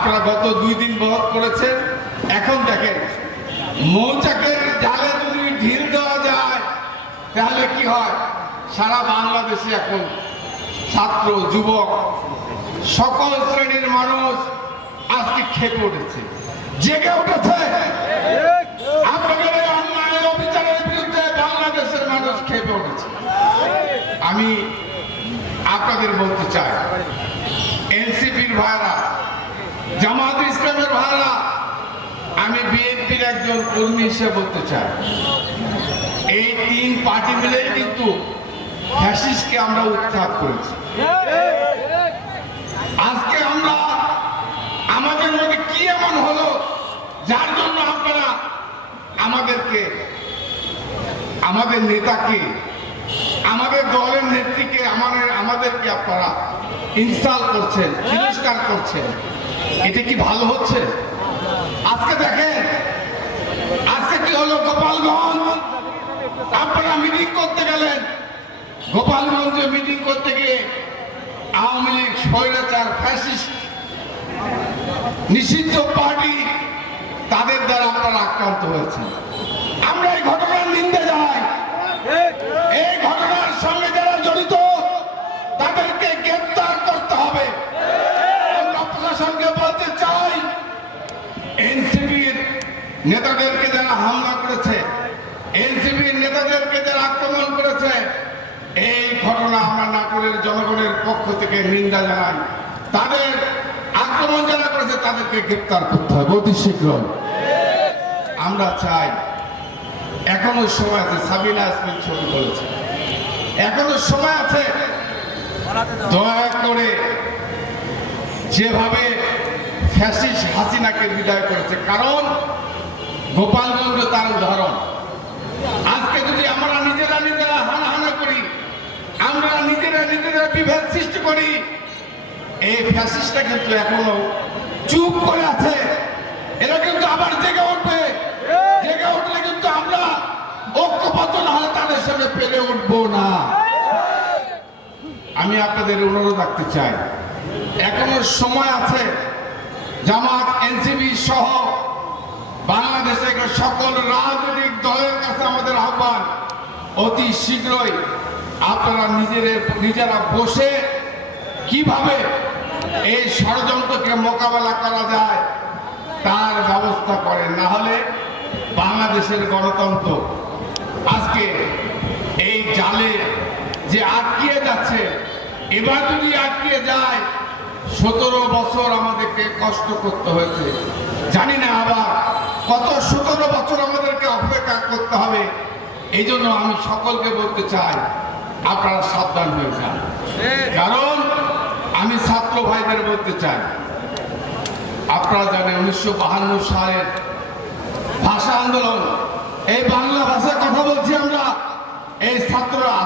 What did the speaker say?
আপনারা গত 2 দিন বহর করেছেন। এখন দেখেন মৌচাকের জালে যদি ঢিল দেওয়া যায় তাহলে কি হয়? সারা বাংলাদেশে এখন ছাত্র যুবক সকল শ্রেণীর মানুষ আজকে খেপে উঠেছে, জেগে উঠেছে। আপনাদের এই অন্যায় অবিচারের বিরুদ্ধে বাংলাদেশের মানুষ খেপে উঠেছে। আমি আপনাদের বলতে চাই, এনসিপির ভাইরা, জামাত ইসলামের ভাইরা, আমি বিএনপির একজন কর্মী হিসেবে বলতে চাই, এই 3 পার্টি মিলে কিন্তু ফ্যাসিস্টকে আমরা উৎখাত করেছি। আজকে আমরা আমাদের মধ্যে কি এমন হলো যার জন্য আপনারা আমাদের নেতাকে, আমাদের দলের নেত্রীকে, আমাদেরকে আপনারা ইনসাল্ট করছেন, তিরস্কার করছেন? এটা কি ভালো হচ্ছে? আজকে দেখেন, আজকে কি হলো? গোপালগঞ্জ আপনারা মিটিং করতে গেলেন, গোপালগঞ্জে মিটিং করতে গিয়ে আওয়ামী লীগ, স্বৈরাচার, ফ্যাসিস্ট, নিষিদ্ধ পার্টি, তাদের দ্বারা আপনারা আক্রান্ত হয়েছেন। আমরা এই ঘটনার নিন্দা জানাই। এই ঘটনার সঙ্গে যারা জড়িত তাদেরকে গ্রেফতার করতে হবে। আমরা প্রশাসনকে বলতে চাই, এনসিপির নেতাদেরকে যারা হামলা করেছে, এনসিপির নেতাদেরকে যারা আক্রমণ করেছে, এই ঘটনা আমরা নাটোরের জনগণের পক্ষ থেকে নিন্দা জানাই। তাদের আক্রমণ যারা করেছে তাদেরকে গ্রেফতার করতে হবে অতি শীঘ্র। আমরা চাই, এখনো সময় আছে, সাবিনা ইয়াসমিন ছবি বলেছে, এখনো সময় আছে, দয়া করে যেভাবে ফ্যাসিস্ট হাসিনাকে বিদায় করেছে, কারণ গোপালগঞ্জ তার উদাহরণ। আজকে যদি আমরা নিজেরা হানাহানা করি, আমরা নিজেরা বিভেদ সৃষ্টি করি, এই ফ্যাসিস্টটা কিন্তু এখনো চুপ করে আছে। এরা কিন্তু আবার জেগে উঠবে। জেগে উঠলে কিন্তু আমরা ঐক্যবদ্ধ না হলে তাদের সাথে পেরে উঠবো না। আমি আপনাদের অনুরোধ রাখতে চাই, এখনো সময় আছে। জামাত, এনসিপি সহ বাংলাদেশের সকল রাজনৈতিক দলের কাছে আমাদের আহ্বান, অতি শীঘ্রই আপনারা নিজেরা বসে কিভাবে এই ষড়যন্ত্রকে মোকাবেলা করা যায় তার ব্যবস্থা করেন। না হলে বাংলাদেশের গণতন্ত্র আজকে এই জালে যে আটকিয়ে যাচ্ছে, এবার যদি আটকিয়ে যায়, 17 বছর আমাদেরকে কষ্ট করতে হয়েছে। জানি না আবার কত 17 বছর আমাদেরকে অপেক্ষা করতে হবে। এই জন্য আমি সকলকে বলতে চাই, আপনারা সাবধান হয়ে যান। কারণ আমি ছাত্র ভাইদের বলতে চাই, আপনারা জানেন 1952 সালের ভাষা আন্দোলন, এই বাংলা ভাষায় কথা বলছি আমরা, এই ছাত্ররা